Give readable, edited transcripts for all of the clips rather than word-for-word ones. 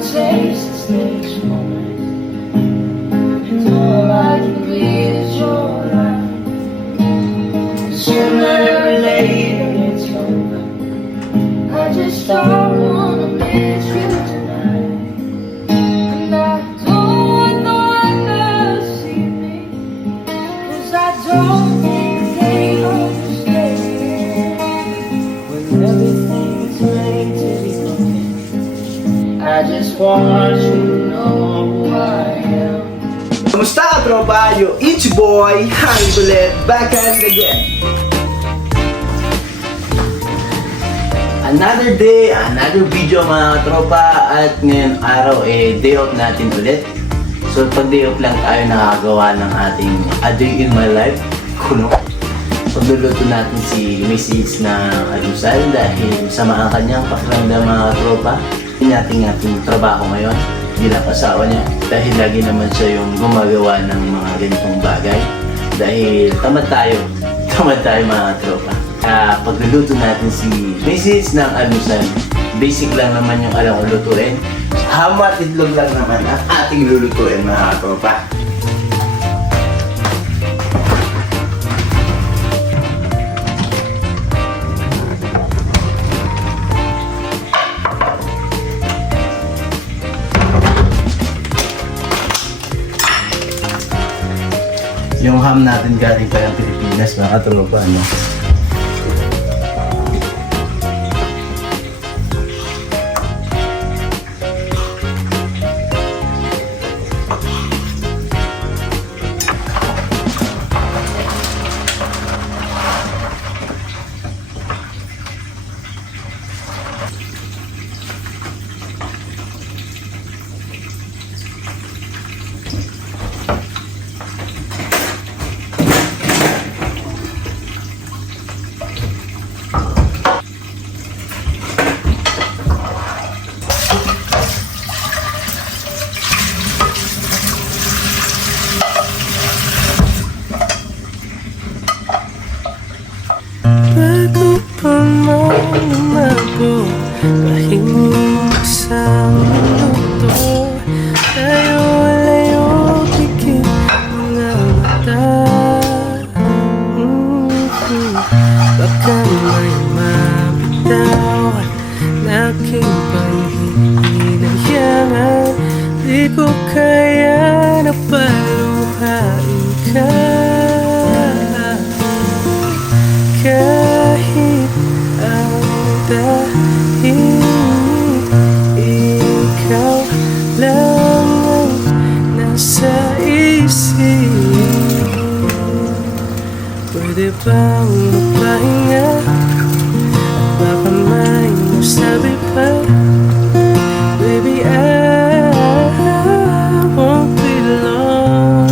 taste is this moment, and all I can breathe is your light. Sooner or later it's over. I just don't wanna miss you tonight, and I don't want no one to see me, 'cause I don't think they understand when everything's made to be broken. I just want you to know who I am. Kamusta ka, tropa? Yo, it's your boy, Hangin ulit, back at it again. Another day, another video mga tropa. At ngayon araw, day off natin ulit. So pag day off lang tayo nakagawa ng ating A Day in My Life. Kuno. Pagluluto natin si Mrs. na almusal dahil sama ang kanyang pakiramdam mga tropa. Ating trabaho ngayon bilang asawa niya dahil lagi naman siya yung gumagawa ng mga ganitong bagay dahil tamad tayo mga tropa. Pagluluto natin si Mrs. ng almusal, basic lang naman yung alam ko lutuin. Ham at itlog lang naman ang ating lulutuin mga tropa. Yung ham natin galing pa ng Pilipinas mga tropa, ano? Bago pa man lumago, pahingin sa minuto, tayo alayo, pikit mga mata. Baka may mabitawan na aking panghihinayangan. Di ko kaya na paluhain ka. Kahit ang tahimik, ikaw lang ang nasa isip. Pwede bang magpahinga at baka may masabi pa? Baby, I won't be long.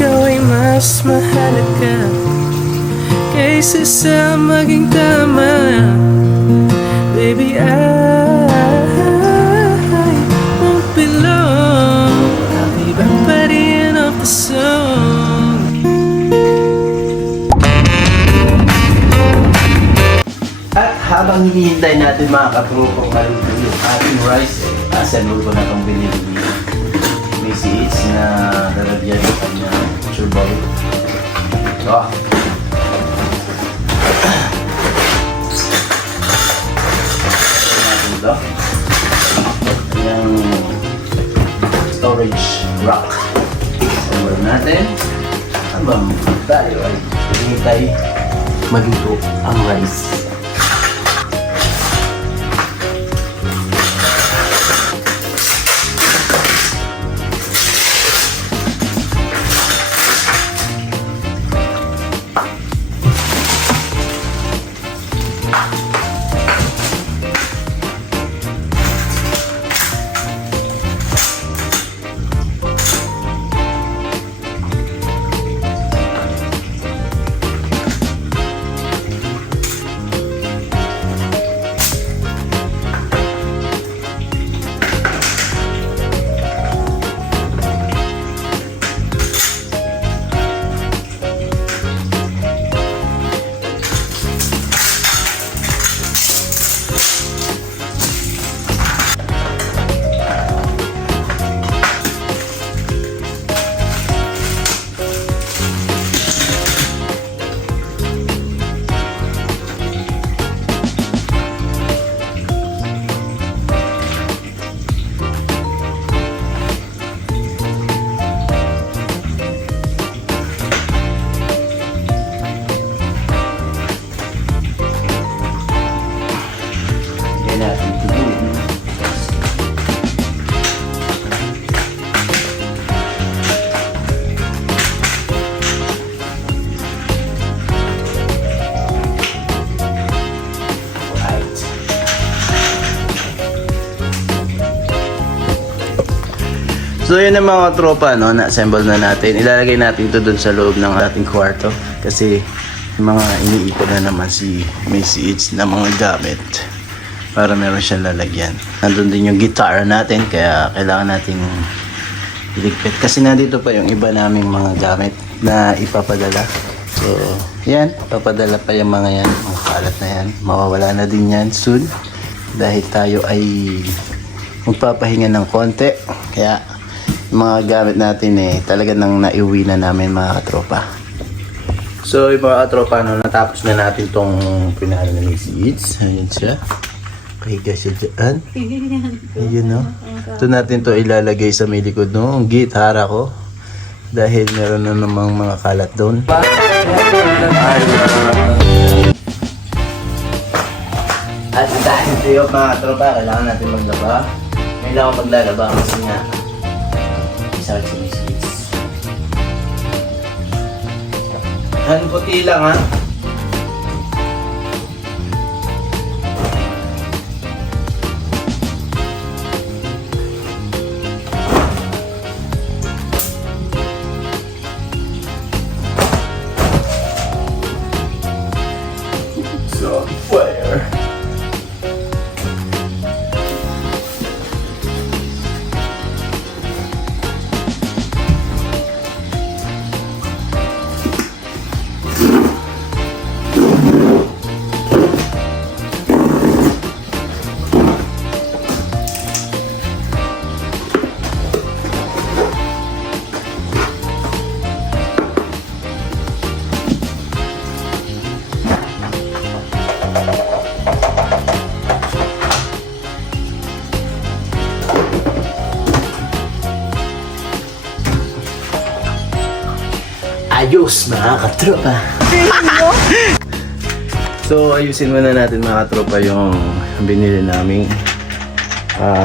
Ikaw ay mas mahalaga kaysa sa maging tama. Baby, I won't be long. I'll be back by the end of the song. At habang hinihintay natin mga katropang maluto yung ating rice, assemble ko na itong binili ni Mrs. na lalagyan ng kanyang churbal. So, natin ito. Kanyang storage rack. Assemble natin. Habang tayo ay hinihintay maluto ang rice. So yun ang mga tropa, no, na-assemble na natin. Ilalagay natin ito dun sa loob ng ating kwarto. Kasi yung mga iniipon na naman si Missy It's na mga gamit. Para meron siyang lalagyan. Nandun din yung guitar natin, kaya kailangan nating iligpit. Kasi nandito pa yung iba naming mga gamit na ipapadala. So, yan. Papadala pa yung mga yan. Mga kalat na yan. Mawawala na din yan soon. Dahil tayo ay magpapahinga ng konti. Kaya, yung mga gamit natin talaga nang naiuwi na namin mga katropa. So, yung mga katropa, no, natapos na natin tong pinalo na Missy It's. Ayan siya. Kahiga siya dyan. Ayun, no. Ito natin to ilalagay sa may likod ng gitara ko. Dahil meron na namang mga kalat doon. At dahil tayo mga tropa, kailangan natin maglaba. May lang ako maglalaba kasi nga isa si Missy It's. Han, puti lang ha. So, fire. Ayos mga katropa. So ayusin muna natin mga katropa yung binili naming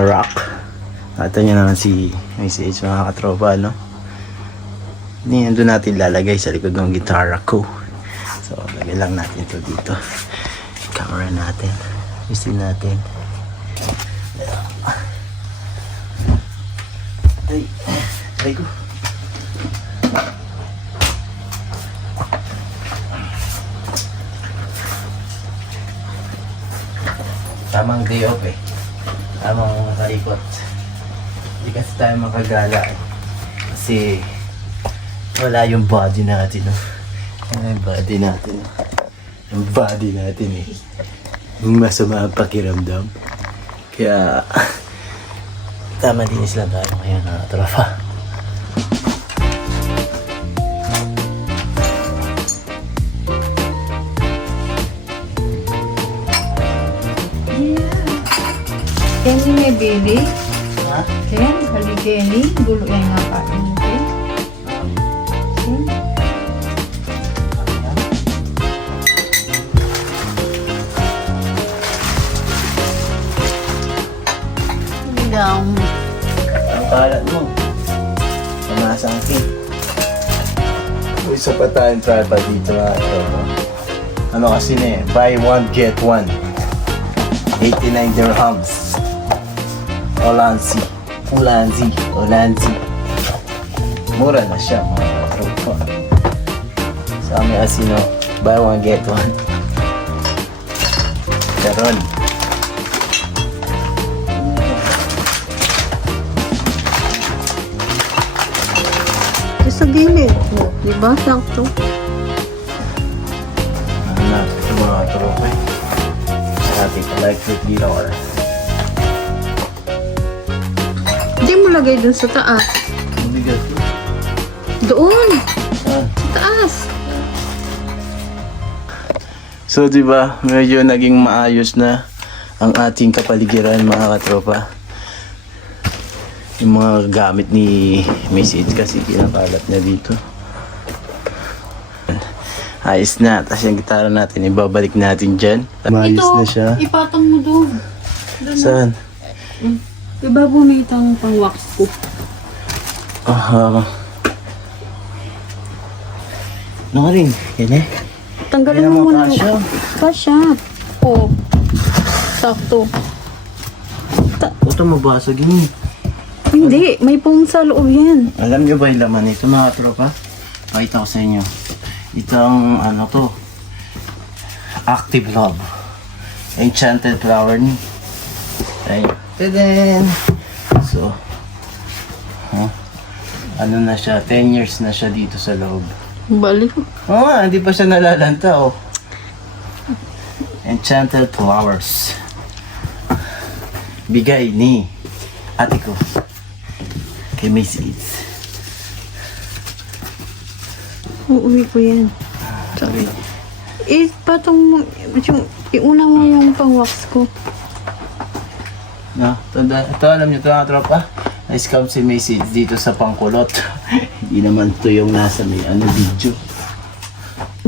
rock. Ito nyo naman si Missy It's mga katropa, no? Nandun natin lalagay sa likod ng gitara ko. So lagay lang natin ito dito. Camera natin. Ayusin natin. Ay ko. Tamang day off Tamang makaikot. Hindi kasi tayo makagala kasi wala yung body natin, no? Wala yung body natin. Yung body natin masama ang pakiramdam. Kaya tama dinis lang tayo ngayon na tropa. Kenny may bili. Ha? Ken, kali Kenny. Gulo yan nga pa. Ken. Down. Ang kalat mo. Pamasang kin. Isa pa tayong tripod dito ha. Ano kasi buy one get one. 89 dirhams. Olanzi. Mura na siya mga tropa. Sa amin asino, buy one get one. Karon. Sa gilid mo, di ba? Sakto. Ano na, ito mga tropa sa ating electric guitar. Hindi mo lagay dun sa taas. Ang bigat ko. Doon! Ah. Sa taas! So, di ba, medyo naging maayos na ang ating kapaligiran mga katropa. Yung mga gamit ni Missy It's kasi kinakalat niya dito. Ayos na. Tapos yung gitara natin, ibabalik natin dyan. Maayos na siya. Ipatong mo doon. Saan? Diba bumitang pang-wax ko? Aha. Ano rin? Yan Tanggalin Yan mo mo muna. kasya. Kasya. Oo. Sakto. Ito mabasag yun. Hindi, may foam sa loob yan. Alam nyo ba yung laman nito mga tropa? Pakita ko sa inyo. Itong ano to. Active Love. Enchanted flower ni. Ayun. Tadaan! So, ano na siya, 10 years na siya dito sa loob. Balik. Oo nga, hindi pa siya nalalanta oh. Enchanted flowers. Bigay ni ate ko. Kay Miss Eats. Uuwi ko yan. Sorry. Patong mo, iuna mo yung pang-wax ko. No, ito alam nyo ito mga tropa. Na-scam si Miss Eats dito sa pangkulot. Hindi naman ito yung nasa may video.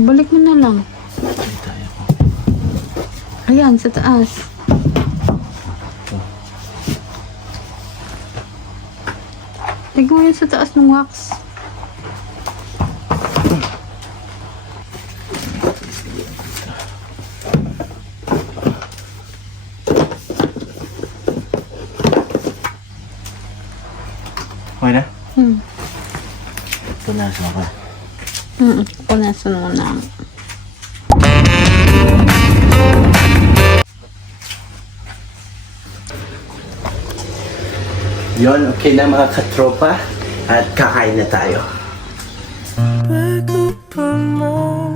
Balik mo na lang. Try tayo. Ayan, sa taas. Tignan mo yun sa taas ng wax. Okay na? Hmm. Punasan ko. Punasan mo na. Yon, okay na mga katropa. At kakain na tayo. Back up on my